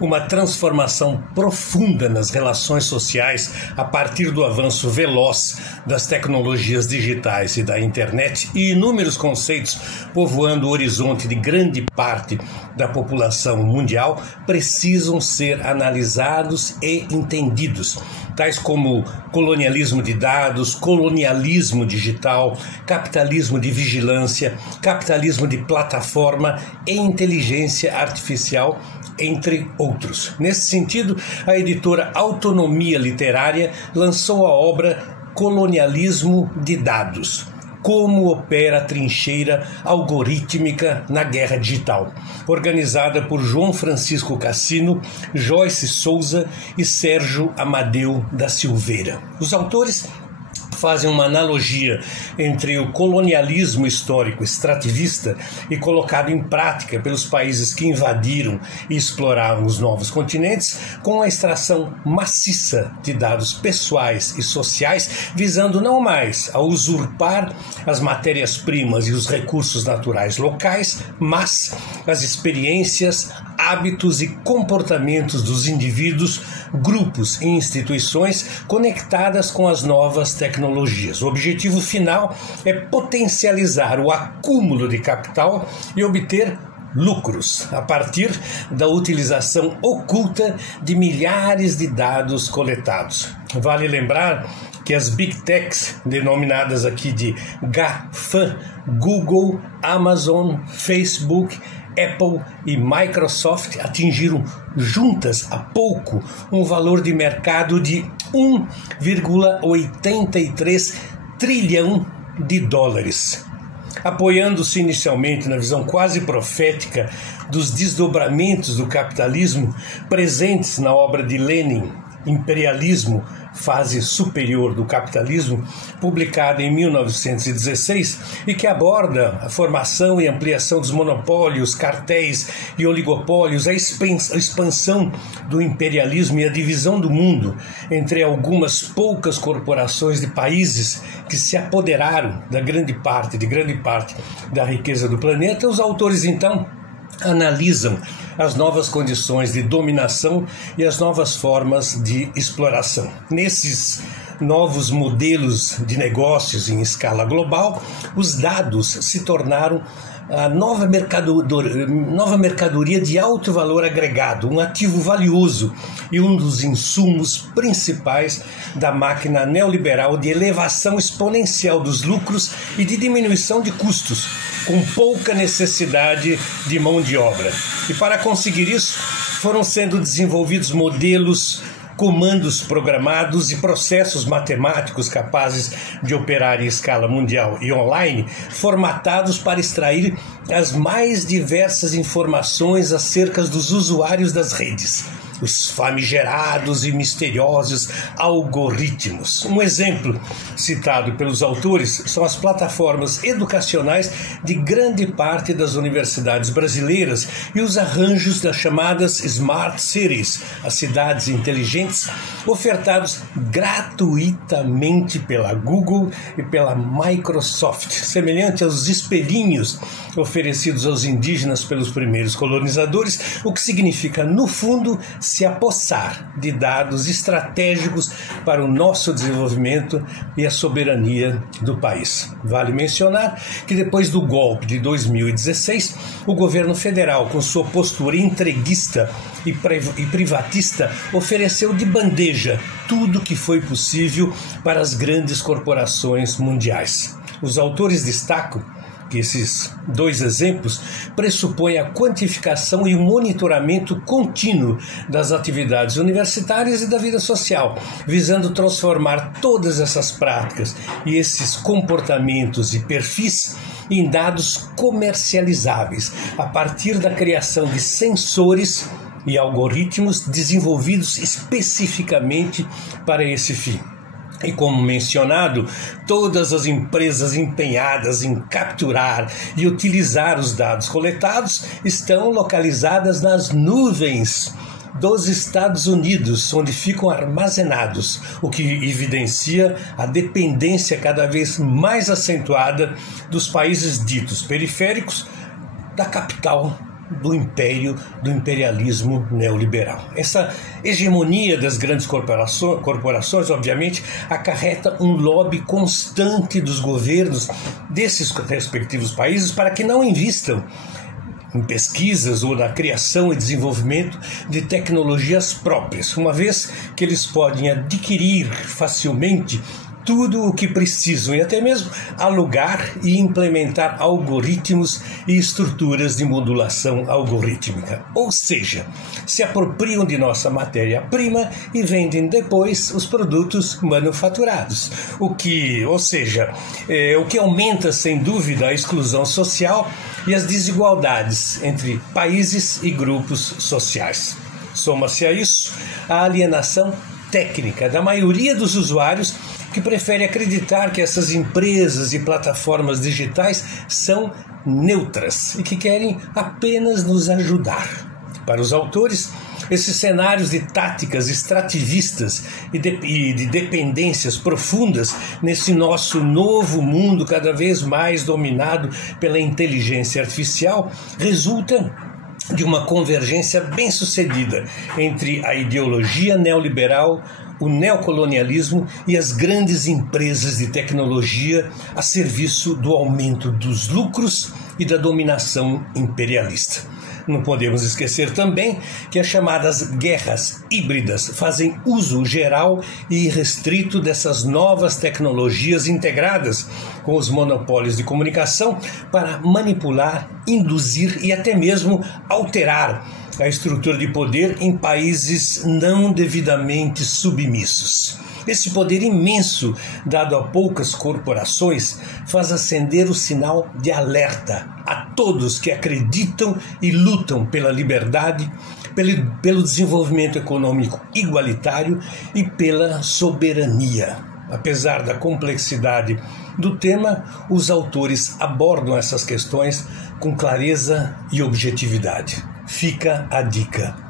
uma transformação profunda nas relações sociais a partir do avanço veloz das tecnologias digitais e da internet e inúmeros conceitos povoando o horizonte de grande parte da população mundial precisam ser analisados e entendidos, tais como colonialismo de dados, colonialismo digital, capitalismo de vigilância, capitalismo de plataforma e inteligência artificial, entre outros. Nesse sentido, a editora Autonomia Literária lançou a obra Colonialismo de Dados: Como opera a trincheira algorítmica na guerra digital, organizada por João Francisco Cassino, Joyce Souza e Sérgio Amadeu da Silveira. Os autores fazem uma analogia entre o colonialismo histórico extrativista e colocado em prática pelos países que invadiram e exploraram os novos continentes, com a extração maciça de dados pessoais e sociais, visando não mais a usurpar as matérias-primas e os recursos naturais locais, mas as experiências, hábitos e comportamentos dos indivíduos, grupos e instituições conectadas com as novas tecnologias. O objetivo final é potencializar o acúmulo de capital e obter lucros a partir da utilização oculta de milhares de dados coletados. Vale lembrar que as Big Techs, denominadas aqui de GAFAM, Google, Amazon, Facebook, Apple e Microsoft, atingiram juntas há pouco um valor de mercado de 1,83 trilhão de dólares. Apoiando-se inicialmente na visão quase profética dos desdobramentos do capitalismo presentes na obra de Lenin, Imperialismo, Fase Superior do Capitalismo, publicada em 1916, e que aborda a formação e ampliação dos monopólios, cartéis e oligopólios, a expansão do imperialismo e a divisão do mundo entre algumas poucas corporações de países que se apoderaram de grande parte da riqueza do planeta. Os autores, então, analisam as novas condições de dominação e as novas formas de exploração. Nesses novos modelos de negócios em escala global, os dados se tornaram a nova mercadoria de alto valor agregado, um ativo valioso e um dos insumos principais da máquina neoliberal de elevação exponencial dos lucros e de diminuição de custos, com pouca necessidade de mão de obra. E para conseguir isso, foram sendo desenvolvidos modelos, comandos programados e processos matemáticos capazes de operar em escala mundial e online, formatados para extrair as mais diversas informações acerca dos usuários das redes, os famigerados e misteriosos algoritmos. Um exemplo citado pelos autores são as plataformas educacionais de grande parte das universidades brasileiras e os arranjos das chamadas Smart Cities, as cidades inteligentes, ofertados gratuitamente pela Google e pela Microsoft, semelhante aos espelhinhos oferecidos aos indígenas pelos primeiros colonizadores, o que significa, no fundo, se apossar de dados estratégicos para o nosso desenvolvimento e a soberania do país. Vale mencionar que depois do golpe de 2016, o governo federal, com sua postura entreguista e privatista, ofereceu de bandeja tudo o que foi possível para as grandes corporações mundiais. Os autores destacam que esses dois exemplos pressupõem a quantificação e o monitoramento contínuo das atividades universitárias e da vida social, visando transformar todas essas práticas e esses comportamentos e perfis em dados comercializáveis, a partir da criação de sensores e algoritmos desenvolvidos especificamente para esse fim. E como mencionado, todas as empresas empenhadas em capturar e utilizar os dados coletados estão localizadas nas nuvens dos Estados Unidos, onde ficam armazenados, o que evidencia a dependência cada vez mais acentuada dos países ditos periféricos da capital do imperialismo neoliberal. Essa hegemonia das grandes corporações, obviamente, acarreta um lobby constante dos governos desses respectivos países para que não invistam em pesquisas ou na criação e desenvolvimento de tecnologias próprias, uma vez que eles podem adquirir facilmente tudo o que precisam e até mesmo alugar e implementar algoritmos e estruturas de modulação algorítmica. Ou seja, se apropriam de nossa matéria-prima e vendem depois os produtos manufaturados. O que aumenta sem dúvida a exclusão social e as desigualdades entre países e grupos sociais. Soma-se a isso a alienação técnica da maioria dos usuários que prefere acreditar que essas empresas e plataformas digitais são neutras e que querem apenas nos ajudar. Para os autores, esses cenários de táticas extrativistas e de dependências profundas nesse nosso novo mundo cada vez mais dominado pela inteligência artificial resultam de uma convergência bem-sucedida entre a ideologia neoliberal, o neocolonialismo e as grandes empresas de tecnologia a serviço do aumento dos lucros e da dominação imperialista. Não podemos esquecer também que as chamadas guerras híbridas fazem uso geral e irrestrito dessas novas tecnologias integradas com os monopólios de comunicação para manipular, induzir e até mesmo alterar a estrutura de poder em países não devidamente submissos. Esse poder imenso, dado a poucas corporações, faz acender o sinal de alerta a todos que acreditam e lutam pela liberdade, pelo desenvolvimento econômico igualitário e pela soberania. Apesar da complexidade do tema, os autores abordam essas questões com clareza e objetividade. Fica a dica.